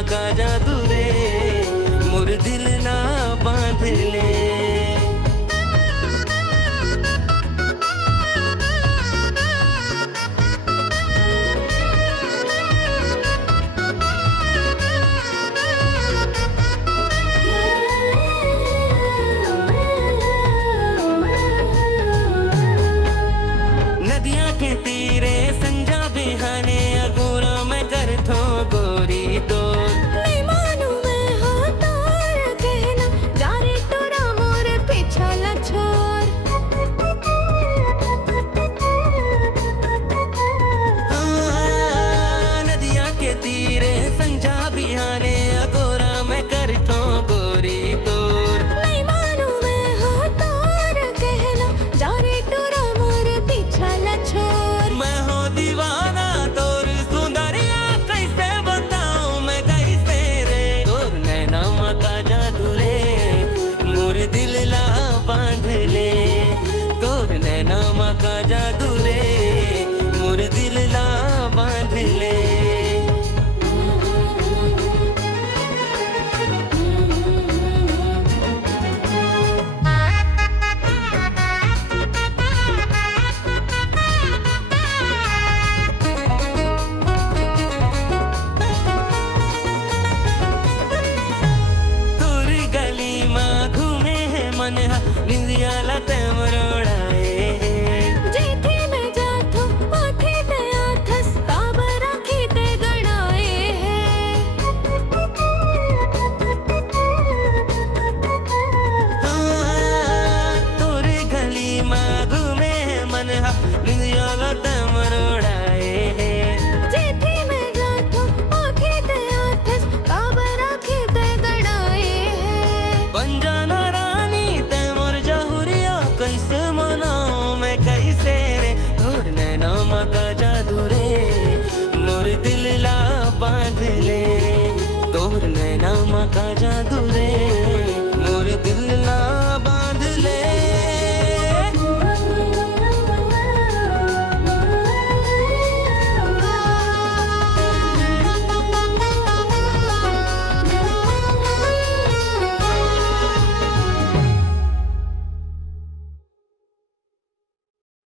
का जादू रे मोर दिल ना बांध ले। नदिया के तीरे संजा बिहाने अगोरा मैं कर थो गोरी तो नहीं मानू मैं हाँ तार कहना जा रे तोरा मोर पिछला छोर। नदिया के तीरे संजा बिहाने अगोरा मैं कर थो गोरी तो नहीं मानू मैं हाँ तार कहना जा रे तोरा मोर पिछला छोर। मैं हो दीवाना तोर सुंदरिया कैसे बताऊं मैं कैसे रे तोर नैना का जादू रे मोर दिल ला बांध ले। तोर नैना का जादू रे मोर दिल ला बांध ले। तोर गली में घूमे है मन निंदिया लते मरोड़ाए। जेठे मैं जाथो ओठे ते आथस काबर राखी ते गणाए तोर गली में घूमे है मन निंदिया लते मरोड़ाए। जेठे मैं जाथो ओठे ते आथस काबर राखी ते गणाए बन जाना रानी ते मोर जहुरिया कैसे मनाऊं मैं कैसे रे तोर नैना का जादू रे मोर दिल ला बांध ले। तोर नैना का जादू